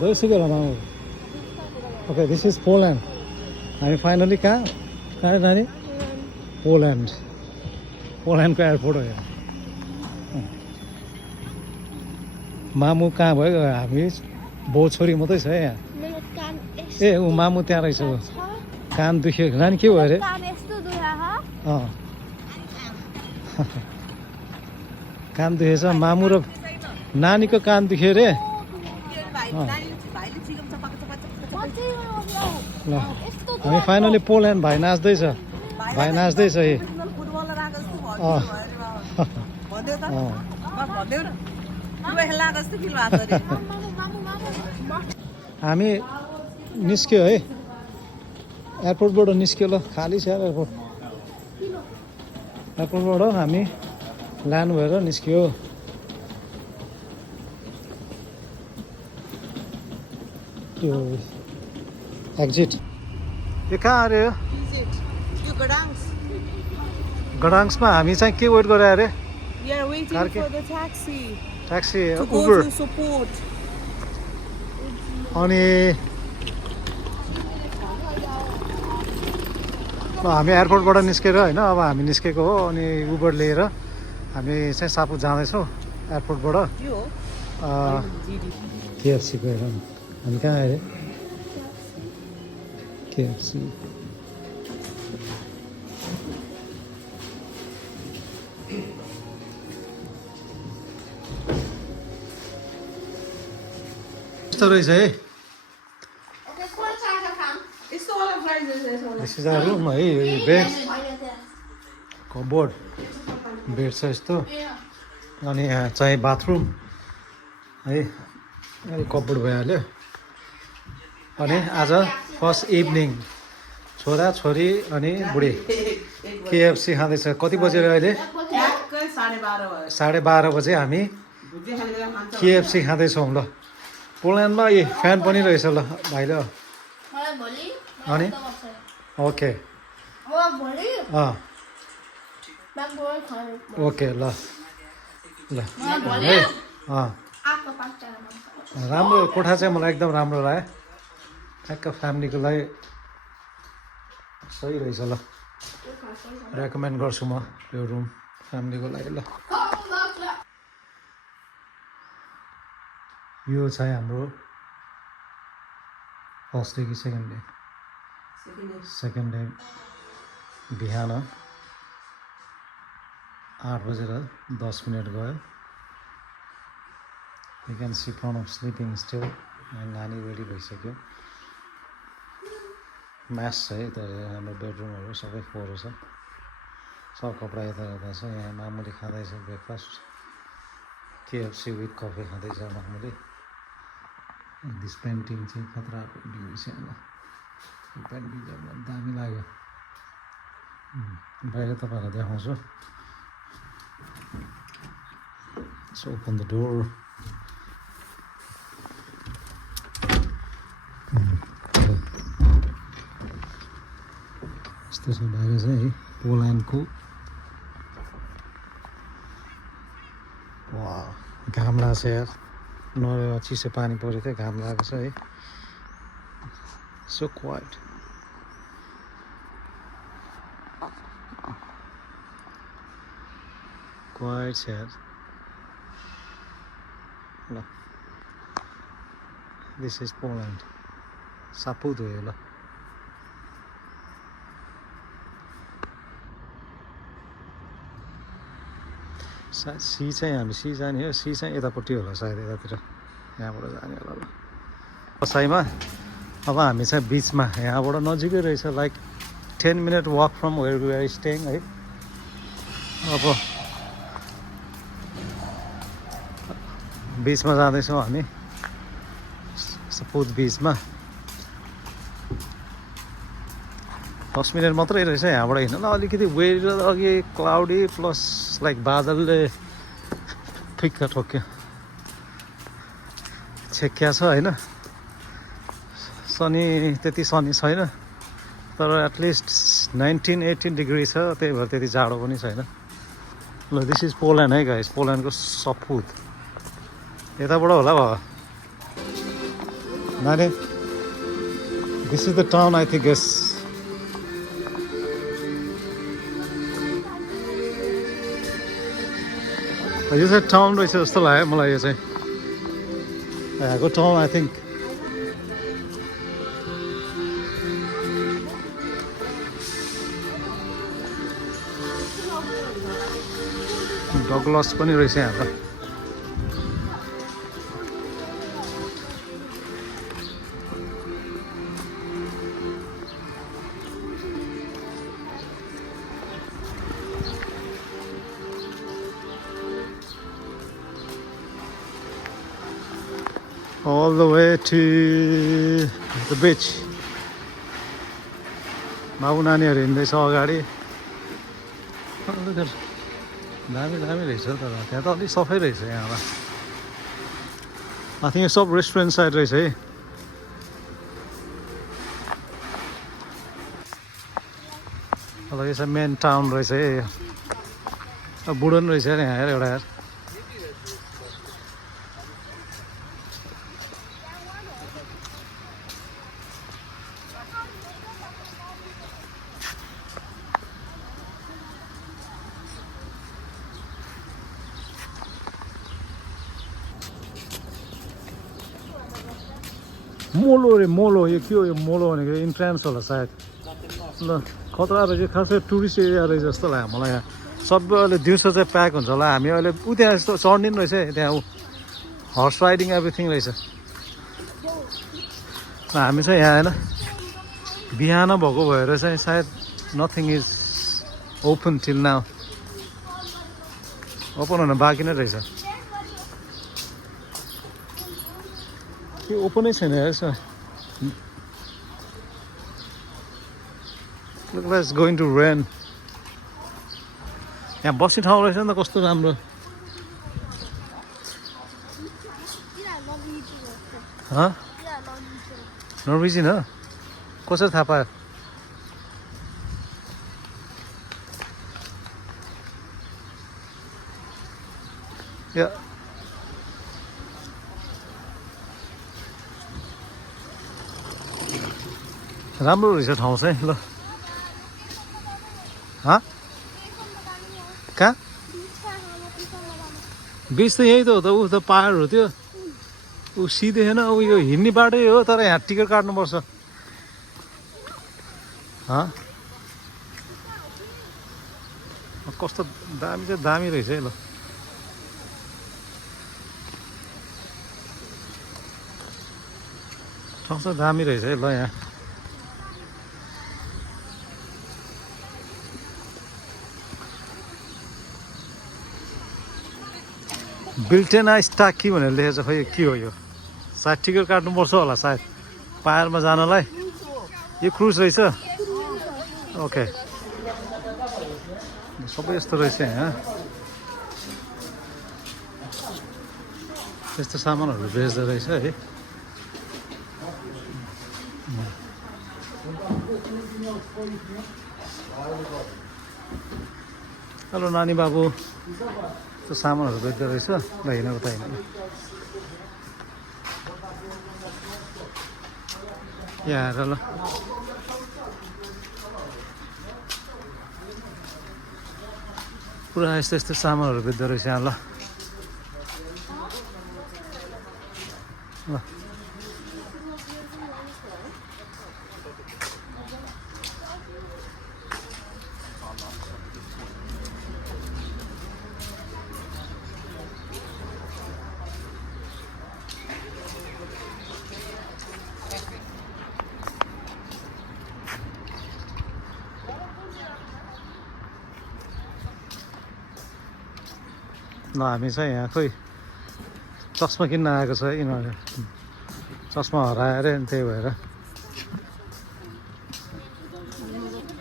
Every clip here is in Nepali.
गइसक्यो होला मामु ओके दिस इज पोल्यान्ड हामी फाइनली कहाँ कहाँ नानी पोल्यान्डको एयरपोर्ट हो यहाँ मामु कहाँ भयो हामी बाउ छोरी मात्रै छ है यहाँ ए ऊ मामु त्यहाँ रहेछ कान दुख्यो नानी के भयो अरे कान दुखेछ मामु र नानीको कान दुख्यो अरे ल हामी फाइनली पोल्यान्ड भाइ नाच्दैछ है हामी निस्क्यो है एयरपोर्टबाट निस्क्यो ल खाली छ एयरपोर्टबाट हामी ल्यान्ड भएर निस्क्यो त्यो एक्जिट यो कहाँ अरे यो गडाङ्समा हामी चाहिँ के वेट गरे अरे ट्याक्सी उबर अनि हामी एयरपोर्टबाट निस्केर होइन अब हामी निस्केको हो अनि उबर लिएर हामी चाहिँ सापुत जाँदैछौँ एयरपोर्टबाट केएफसी गएर हामी कहाँ आयो केएफसी यस्तो रहेछ है दिस इज आवर रुम है बेड कबोर्ड बेड छ यस्तो अनि यहाँ चाहिँ बाथरुम है कबोर्ड भइहाल्यो अनि आज फर्स्ट इभिनिङ छोरा छोरी अनि बुढी केएफसी खाँदैछ कति बजेर अहिले 12:30 बजे हामी केएफसी खाँदैछौँ ल पोल्यान्डमा ए फ्यान पनि रहेछ ल भाइले अनि ओके ओके ल ल है राम्रो कोठा चाहिँ मलाई एकदम राम्रो लाग्यो ठ्याक्क फ्यामिलीको लागि सही रहेछ ल रेकमेन्ड गर्छु म यो रुम फ्यामिलीको लागि ल यो चाहिँ हाम्रो फर्स्ट डे कि सेकेन्ड डे बिहान 8:10 गयो you can see Pranav sleeping still नानी रेडी भइसक्यो म्यास छ है तर हाम्रो बेडरुमहरू सबै फोहोर छ सब कपडा यता छ यहाँ मामुले खाँदैछ ब्रेकफास्ट केएफसी विथ कफी खाँदैछ मामुले दिस पेन्टिङ चाहिँ खतराको भ्यू छ ल पेन्टिङ चाहिँ दामी लाग्यो बाहिर तपाईँहरूलाई देखाउँछु सो ओपन द डोर यस्तो छ बाहिर चाहिँ है पोल्यान्डको घाम लाग्छ यार नरेर चिसो पानी परेको थियो घाम लागेको छ है सो क्वाइट छ यार ल दिस इज पोल्यान्ड सापुत हो यो ल सी चाहिँ हामी सी जाने हो सी चाहिँ यतापट्टि होला सायद यतातिर यहाँबाट जाने होला ल बसाइमा अब हामी चाहिँ बिचमा यहाँबाट नजिकै रहेछ like 10 minute walk from where we are staying है अब बिचमा जाँदैछौँ हामी सपुत बिचमा 10 मिनट मात्रै रहेछ यहाँबाट हिँड्न अलिकति वेदर अघि क्लाउडी प्लस लाइक बादलले ठिक्क ठोक्यो छेक्या छ होइन सनी त्यति सनी छैन तर एटलिस्ट 19-18 डिग्री छ त्यही भएर त्यति जाडो पनि छैन ल दिस इज पोल्यान्ड है गाइस पोल्यान्डको सपुत यताबाट होला Nani, this is the town, I think, yes. यो चाहिँ टाउन रहेछ जस्तो लाग्यो मलाई यो चाहिँ यहाँको टाउन आई थिङ्क डगलस पनि रहेछ यहाँ त all the way to the beach. बाबु नानीहरू हिँड्दैछ अगाडि दामी दामी रहेछ तर त्यहाँ त अलिक सफै रहेछ यहाँ आई थिङ्क यो सब रेस्टुरेन्ट साइड रहेछ है अब यो चाहिँ मेन टाउन रहेछ है बुढो पनि रहेछ यहाँ हेर एउटा हेर मोलो रे मोलो यो के हो यो मोलो भनेको इन्ट्रान्स होला सायद ल खतरा रहेछ खासै टुरिस्ट एरिया रहेछ जस्तो लाग्यो मलाई यहाँ सबै अहिले दिउँसो चाहिँ प्याक हुन्छ होला हामी अहिले उ त्यहाँ यस्तो चढ्ने पनि रहेछ त्यहाँ ऊ हर्स राइडिङ एभ्रिथिङ रहेछ हामी चाहिँ यहाँ होइन बिहान भएको भएर चाहिँ सायद nothing is open till now open हुन बाँकी नै रहेछ के ओपनै छैन हेर्छ Look like it's going to rain. यहाँ बस्ने ठाउँ रहेछ नि त कस्तो राम्रो नर्वेजियन हो कसरी थाहा पायो राम्रो रहेछ ठाउँ चाहिँ ल कहाँ बिच त यही त हो त ऊ त पाहाड हो त्यो ऊ सिधै होइन ऊ यो हिँड्ने बाटै हो तर यहाँ टिकट काट्नुपर्छ कस्तो दामी चाहिँ दामी रहेछ है ल ठाउँ चाहिँ दामी रहेछ है ल यहाँ बिल्टेना स्टाकी भनेर लेखेको छ खै के हो यो सायद टिकट काट्नुपर्छ होला सायद पाहाडमा जानलाई यो क्रुज रहेछ ओके सबै यस्तो रहेछ यहाँ यस्तो सामानहरू बेच्दो रहेछ है हेलो नानी बाबु त्यो सामानहरू बेच्दो रहेछ ल हिँडेको त हिँड्नु यहाँ हेर ल पुरा यस्तो यस्तो सामानहरू बेच्दो रहेछ यहाँ ल हामी चाहिँ यहाँ खोइ चस्मा किन्न आएको छ यिनीहरू चस्मा हराएर अनि त्यही भएर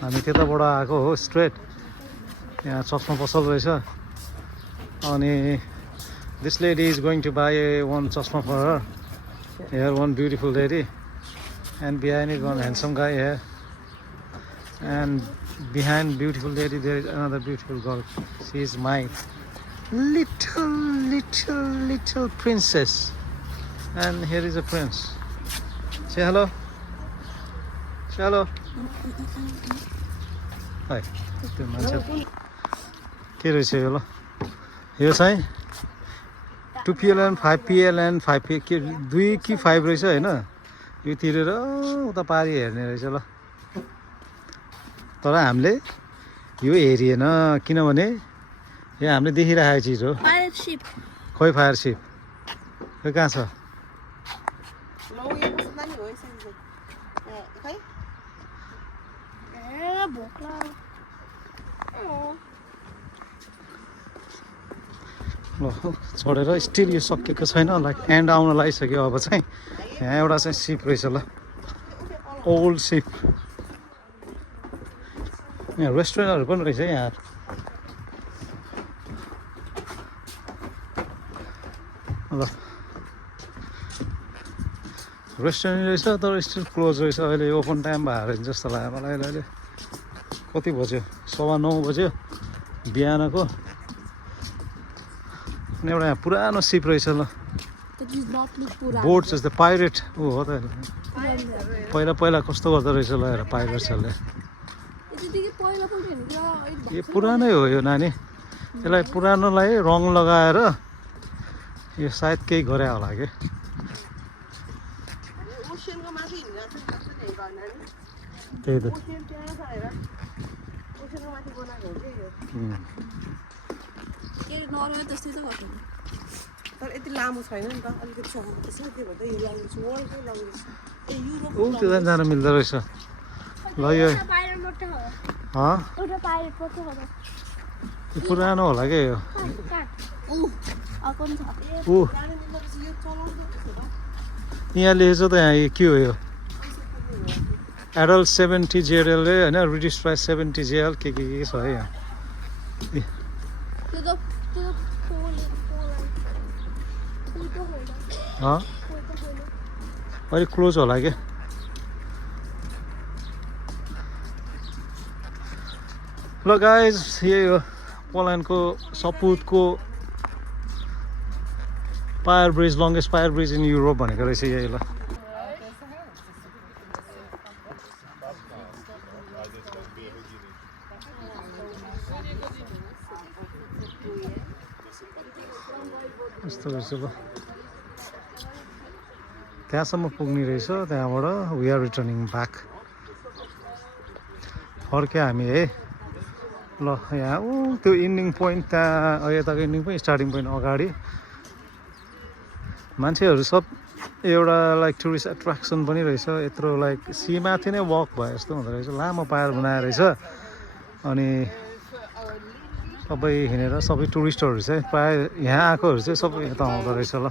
हामी त्यताबाट आएको हो स्ट्रेट यहाँ चस्मा पसल रहेछ अनि this lady is going to buy one चस्मा for her here one beautiful lady and behind it one handsome guy here and behind beautiful lady there is another beautiful girl. She is my little princess and here is a prince. Say hello. Say hello. Hi. त्यो मान्छे के रहेछ यो ल यो चाहिँ 2PLN 5PLN 5 के 2 कि 5 रहेछ हैन यो तिरेर उता पारी हेर्ने रहेछ ल तर हामीले यो हेरिएन किनभने यो हामीले देखिरहेको चिज हो फायर शिप खोइ फायर शिप यो कहाँ छ ल चढेर स्टिल यो सकेको छैन लाइक एन्ड आउन लागिसक्यो अब चाहिँ यहाँ एउटा चाहिँ सिप रहेछ ल ओल्ड सिप यहाँ रेस्टुरेन्टहरू पनि रहेछ यहाँ ल रेस्टुरेन्ट रहेछ तर स्टिल क्लोज रहेछ अहिले ओपन टाइम भएर जस्तो लाग्यो मलाई अहिले कति बज्यो 9:15 बज्यो बिहानको अनि एउटा यहाँ पुरानो सिप रहेछ ल बोट जस्तो पाइरेट ऊ हो त पहिला पहिला कस्तो गर्दो रहेछ ल हेर पाइरेट्सहरूले यो पुरानै हो यो नानी यसलाई पुरानोलाई रङ लगाएर यो सायद केही गरे होला कि त्यही त तर यति लामो छैन नि त अलिकति समुद्र छ त्यो भन्दा यो लङ्गेस्ट वर्ल्डकै लङ्गेस्ट युरोप ऊ त्यो जान मिल्दो रहेछ ल यो यो पुरानो होला क्या यो ऊ यहाँ लेखेछ त यहाँ के हो यो एडल्ट 70 JL होइन रिड्युस प्राइस 70 JL के छ है यहाँ अहिले क्लोज होला क्या ल गाइज यही हो पोल्यान्डको सपुतको fire bridge longest fire bridge in Europe भनेको रहेछ यही ल यस्तो रहेछ ल त्यहाँसम्म पुग्ने रहेछ त्यहाँबाट वी आर रिटर्निङ ब्याक फर्क्यो हामी है ल यहाँ ऊ त्यो इन्डिङ पोइन्ट त्यहाँ यताको इन्डिङ पोइन्ट स्टार्टिङ पोइन्ट अगाडि मान्छेहरू सब एउटा लाइक टुरिस्ट एट्र्याक्सन पनि रहेछ यत्रो लाइक सीमाथि नै वक भयो जस्तो हुँदो रहेछ लामो पार बनाएर रहेछ अनि सबै हिँडेर सबै टुरिस्टहरू चाहिँ प्रायः यहाँ आएकोहरू चाहिँ सबै यता आउँदो रहेछ ल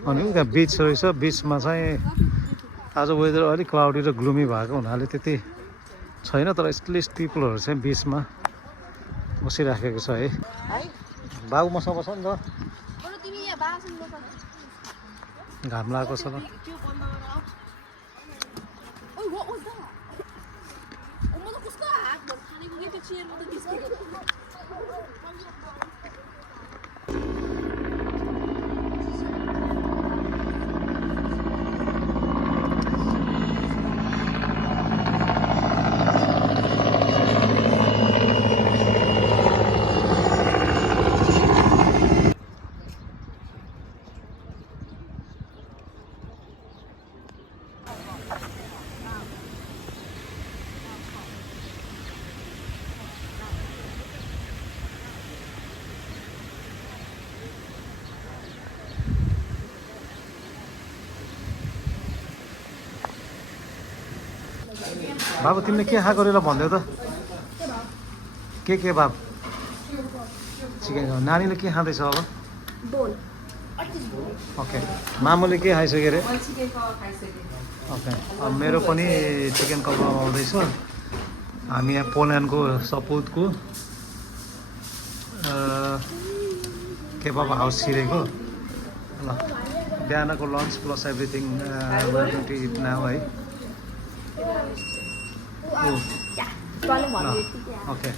अनि त्यहाँ बिच रहेछ बिचमा चाहिँ आज वेदर अलिक क्लाउडी र ग्लुमी भएको हुनाले त्यति छैन तर एटलिस्ट पिपलहरू चाहिँ बिचमा बसिराखेको छ है बाबु मसँग बस्छ नि त घाम लागेको छ ल बाबु तिमीले के खाएको रे ल भन्दै त के बाबु चिकन नानीले के खाँदैछ अब ओके मामुले के खाइसक्यो अरे ओके अब मेरो पनि चिकन कबाब आउँदैछ हामी यहाँ पोल्यान्डको सपुतको केबाब हाउस छिरेको ल बिहानको लन्च प्लस एभ्रिथिङ नाउ है ओके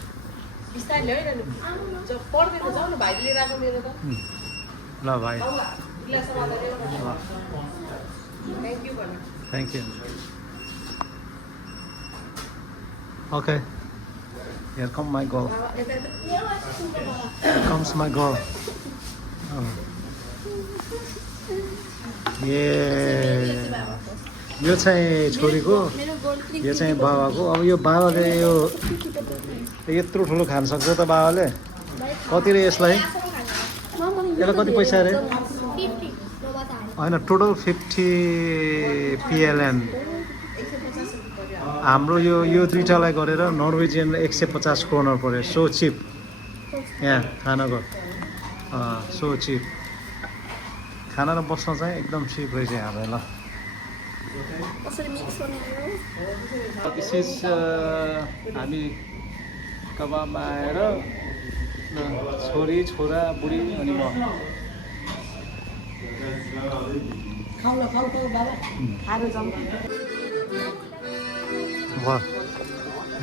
बिस्तारै ल्याइरहनु पढ्दैन जाऊ न भाइले लिएर आएको मेरो त ल भाइ Thank you भन्नु Thank you. Okay. Here come my girl. Here comes my girl. Oh. Yeah. यो चाहिँ छोरीको यो चाहिँ बाबाको अब यो बाबाले यो यत्रो ठुलो खान सक्छ त बाबाले कति रे यसलाई यसलाई कति पैसा रे होइन टोटल 50 PLN हाम्रो यो दुईटालाई गरेर नर्वेजियन 150 क्रोनर पर्यो सो चिप यहाँ खानाको सो चिप खाना र बस्न चाहिँ एकदम चिप रहेछ यहाँ ल दिस इज हामी कबाबमा आएर छोरी छोरा बुढी अनि म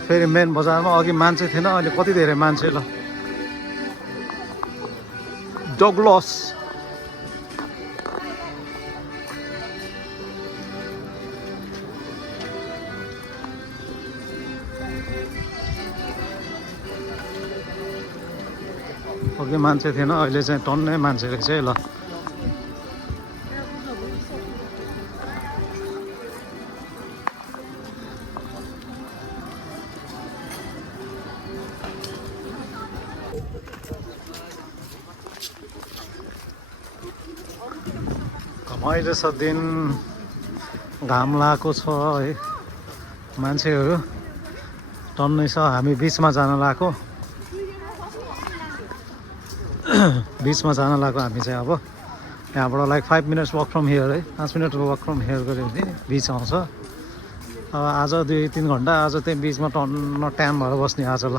फेरि मेन बजारमा अघि मान्छे थिएन अहिले कति धेरै मान्छे ल डगलस अघि मान्छे थिएन अहिले चाहिँ टन्नै मान्छे रहेछ है ल रमाइलो छ दिन घाम लागेको छ है मान्छेहरू टन्नै छ हामी बिचमा जान लागेको हामी चाहिँ अब यहाँबाट like 5 minutes walk from here है 5 मिनट वक फ्रम हियर गऱ्यो भने बिच आउँछ अब आज 2-3 घन्टा आज त्यही बिचमा टन्न टाइम भएर बस्ने आज ल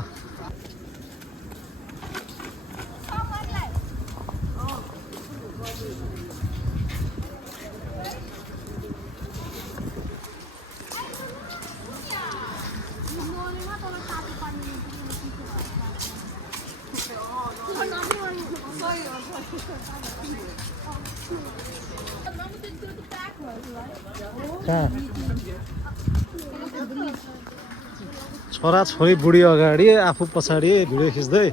छोरा छोरी बुढी अगाडि आफू पछाडि भिडियो खिच्दै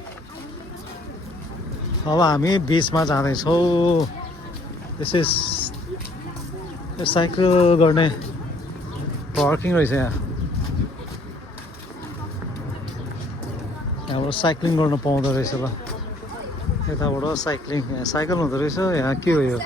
अब हामी बिचमा जाँदैछौँ यसै साइकल गर्ने पार्किङ रहेछ यहाँबाट साइक्लिङ गर्न पाउँदो रहेछ ल यताबाट साइक्लिङ यहाँ साइकल हुँदो रहेछ यहाँ के हो यो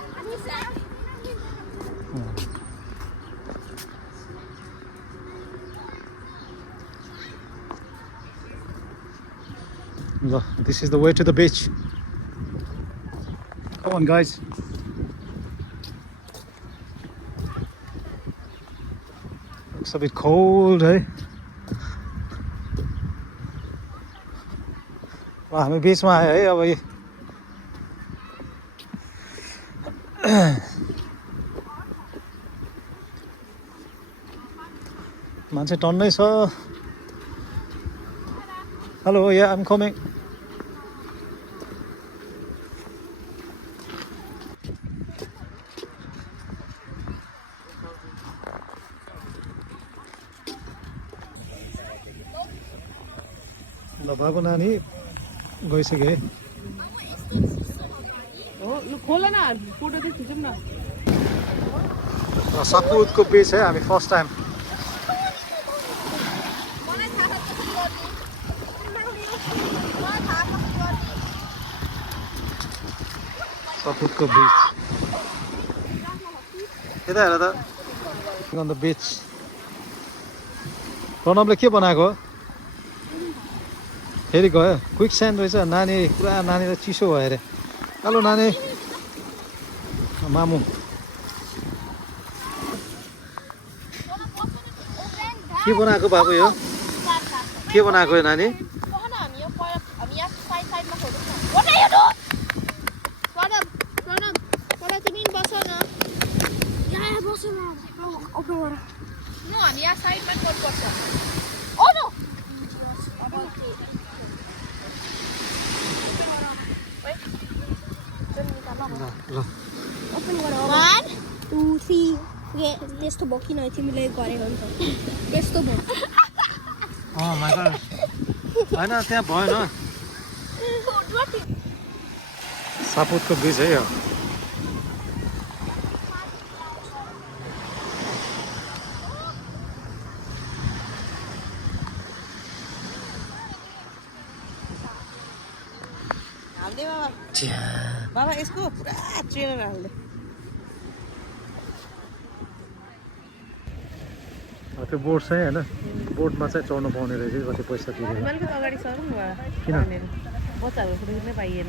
This is the way to the beach. Come on, guys. Looks a bit cold, eh? हामी बिचमा आयो है अब मान्छे टन्नै छ Hello, yeah, I'm coming. ल बाबु नानी गइसक्यो है खोला न फोटो चाहिँ खिचौँ न सतपुतको बिच है हामी फर्स्ट टाइम सतपुतको बिच यता हेर त अन द बिच प्रणवले के बनाएको फेरि गयो क्विक स्यान्ड रहेछ नानी पुरा नानीलाई चिसो भयो अरे हेलो नानी मामु के बनाएको बाबु यो के बनाएको यो नानी ल 1 2 3 त्यस्तो भयो किन तिमीले गरेको नि त त्यस्तो भयो माइ गॉड हैन त्यहाँ भएन सापुतको बीच है यो हाल्दे बाबा यसको पुरा ट्रेलर हाल्दे त्यो बोट चाहिँ हैन बोटमा चाहिँ चढ्नु पाउने रहेछ कति पैसा तिरेर अलिकति अगाडि सरौँ किन बच्चाहरूको नै पाइएन